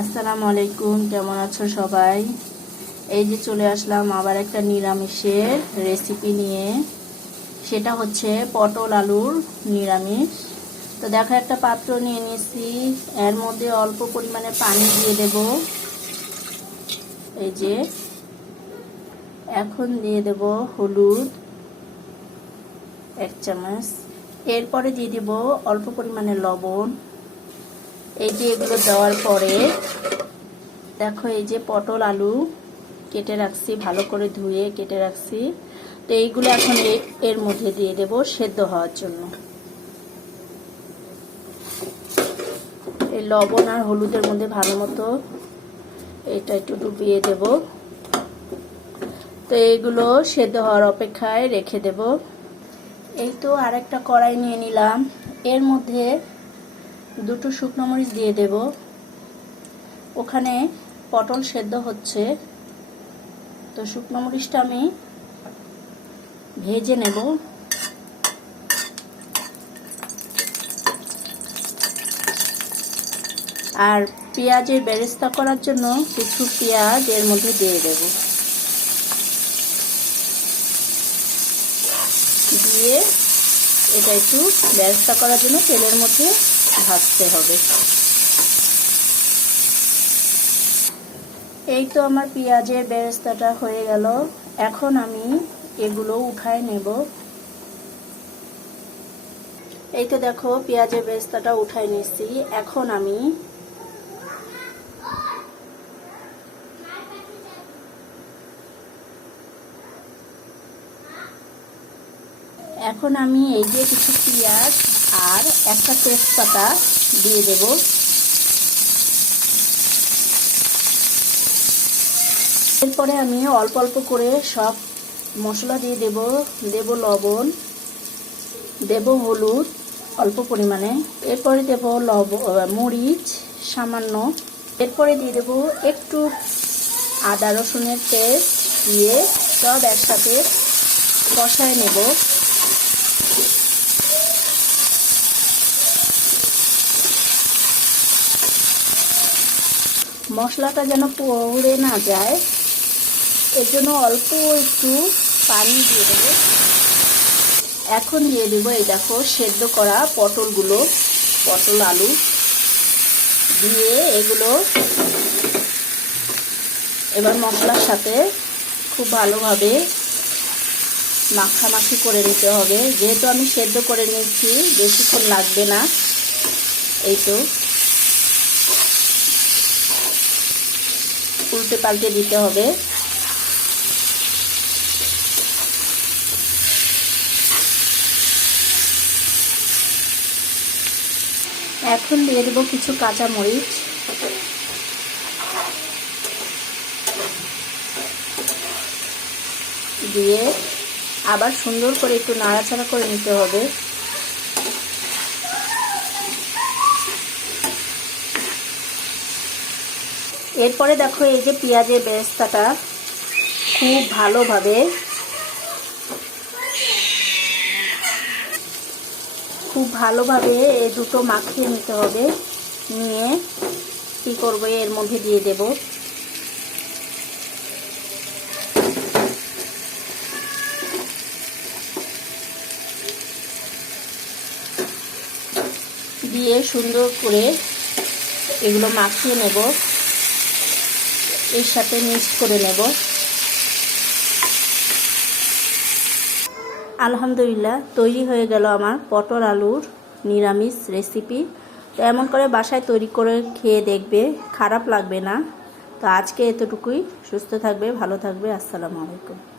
আসসালামু আলাইকুম, কেমন আছো সবাই? এই যে চলে আসলাম আবার একটা নিরামিষের রেসিপি নিয়ে। সেটা হচ্ছে পটল আলুর নিরামিষ। তো দেখো, একটা পাত্র নিয়ে নিয়েছি, এর মধ্যে অল্প পরিমাণে পানি দিয়ে দেব। এই যে এখন দিয়ে দেব হলুদ 1 চামচ। এরপরে দিয়ে দেব অল্প পরিমাণে লবণ। এই যে এগুলো দেওয়ার পরে দেখো, এই যে পটল আলু কেটে রাখছি, ভালো করে ধুয়ে কেটে রাখছি। তো এইগুলো এখন এর মধ্যে দিয়ে দেব সেদ্ধ হওয়ার জন্য। এই লবণ আর হলুদের মধ্যে ভালো মতো এটা একটু ডুবিয়ে দেব। তো এইগুলো সেদ্ধ হওয়ার অপেক্ষায় রেখে দেব। এই তো আরেকটা কড়াই নিয়ে নিলাম, এর মধ্যে 2টো শুকনো মরিচ দিয়ে দেব। ওখানে পটল সেদ্ধ হচ্ছে, তো শুকনো মরিচটা আমি ভেজে নেব। আর পেঁয়াজের বেরেস্তা করার জন্য কিছু পেঁয়াজ এর মধ্যে দিয়ে দেব। দিয়ে এটা একটু বেরেস্তা করার জন্য তেলের মধ্যে ভাজতে হবে। এই তো আমার পেঁয়াজের বেরেস্তাটা হয়ে গেল। এখন আমি এগুলো উঠায় নেব। এই তো দেখো, পেঁয়াজের বেরেস্তাটা উঠায় নিচ্ছি। এখন আমি এই যে কিছু পেঁয়াজ আর একটা তেজপাতা দিয়ে দেব। এরপরে আমি অল্প অল্প করে সব মশলা দিয়ে দেব। দেব লবণ, দেব হলুদ অল্প পরিমাণে, এরপরে দেব মরিচ সামান্য, এরপরে দিয়ে দেব একটু আদা রসুনের পেস্ট দিয়ে সব একসাথে কষায় নেব। মশলাটা যেন পুড়ে না যায়, এর জন্য অল্প একটু পানি দিয়ে দেবো। এখন দিয়ে দেবো এই দেখো সেদ্ধ করা পটলগুলো, পটল আলু দিয়ে এগুলো এবার মশলার সাথে খুব ভালোভাবে মাখামাখি করে নিতে হবে। যেহেতু আমি সেদ্ধ করে নিচ্ছি, বেশিক্ষণ লাগবে না। এই তো উল্টে পাল্টে দিতে হবে। এখন দিয়ে দেবো কিছু কাঁচামরিচ, দিয়ে আবার সুন্দর করে একটু নাড়াচাড়া করে নিতে হবে। এরপরে দেখো, এই যে পেঁয়াজের বেরেস্তাটা খুব ভালোভাবে এই দুটো মাখিয়ে নিতে হবে। নিয়ে কি করবো, এর মধ্যে দিয়ে দেব। দিয়ে সুন্দর করে এগুলো মাখিয়ে নেব, এর সাথে মিক্স করে নেব। আলহামদুলিল্লাহ, তৈরি হয়ে গেল আমার পটল আলুর নিরামিষ রেসিপি। তো এমন করে বাসায় তৈরি করে খেয়ে দেখবে, খারাপ লাগবে না। তো আজকে এতটুকুই। সুস্থ থাকবে, ভালো থাকবে। আসসালামু আলাইকুম।